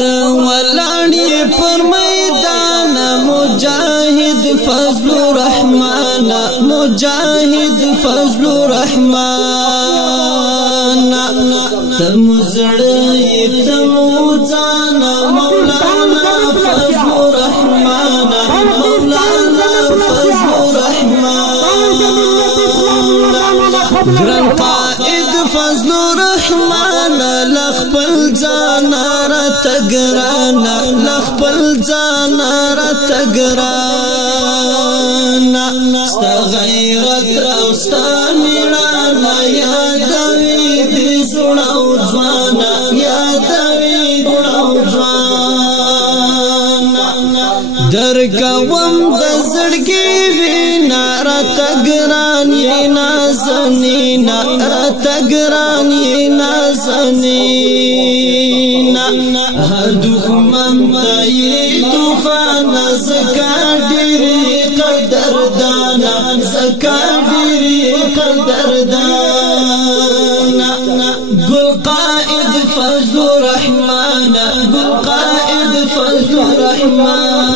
ولاړی پر میدان مجاهد فضل الرحمن مجاهد فضل الرحمن تمزړی تموزان مولانا فضل الرحمن مولانا فضل الرحمن ګران قائد فضل الرحمن لخپل ځان را تګران لخپل ځان را تګران ستا غیرت او ستا میړانه یادوي دې زړه او ځوان یادوي زړه او ځوان درکوم د زړګي وینا را تګران یې نازنین را تګران یې نازنین هر دښمن ته یې طوفان زکا ډېرې قدردانا زکا ډېرې قدردانا ګل قائد فضل الرحمن ګل قائد فضل الرحمن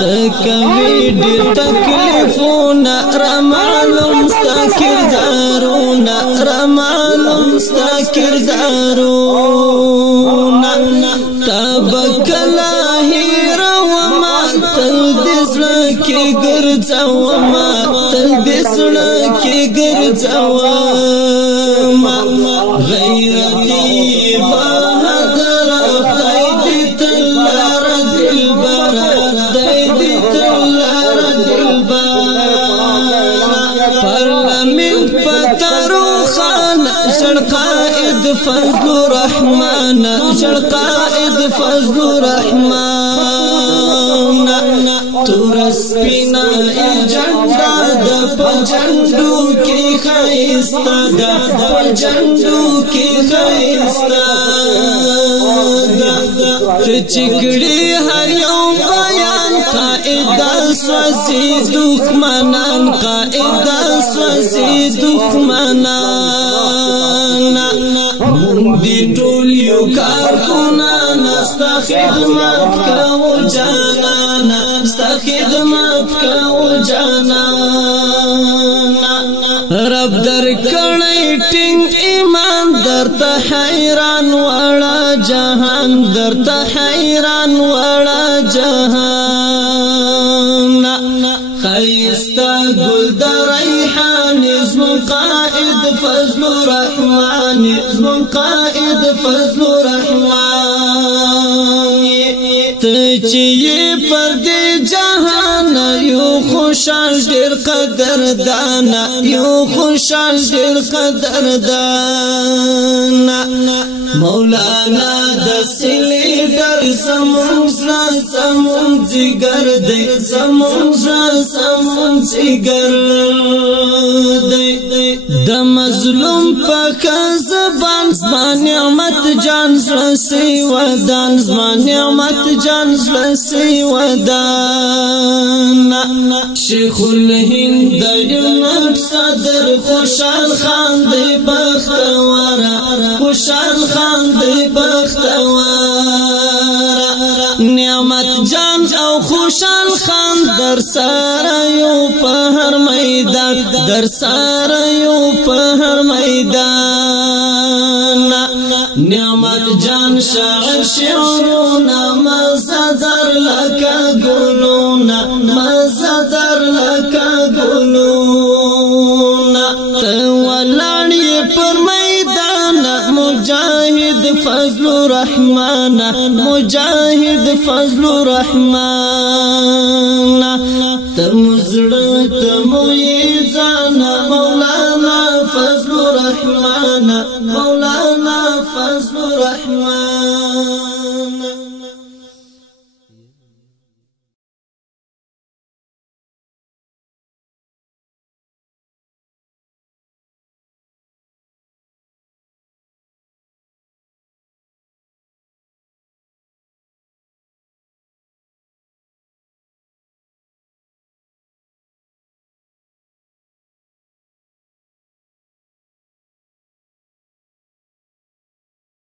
تکوي ډېر تکلیفونه را معلوم ستا کردارونه را معلوم ستا کردارونه تبکلا هیروما تل دې زړه کې ګرځوما تل دې زړه کې ګرځوما غیرتي بهادر خدای دې تل لار دلبر خدای دې تل لار دلبر پارلمنت پترو خان جړ قائد فضل الرحمن جړ قائد فضل الرحمن تور سپینا جنډا د پجندو کې خایستا د پجندو کې خایستا چکړي هر یو بیان قائد سوزي دښمنان قائد سوزي دښمنان مونږ دې ټول یو کارکونان ستا خدمت کوو جانان ستا خدمت کوو جانان رب درکړی ټینګ ایمان درته حیران وړه جهان درته حیران وړه جهان خیستا ګل د ریحان زمون قائد فضل الرحمن زمون قائد فضل الرحمن ته چې پر دې جهان یو خوشال ډېر قدردان یو خوشال ډېر قدردان مولانا د سلی در زمون جگر دی زمون جگر دی د مظلوم پاک زبان زما نعمت جان زړه ودان زما نعمت جان زړه ودان شیخ الهند یونت صدر خوشال خان دی بختور خوشال خان دی بختور نعمت جان او خوشال خان در سره یو په هر میدان در سره یو په هر میدان نعمت جان شاعر شعرونه مزدر لکه ګلونه مزدر لکه ګلونه ته ولاړې پر میدان مجاهد فضل الرحمن مجاهد فضل الرحمن تمزړه تموي ځان مولانا فضل الرحمن مولانا فضل الرحمن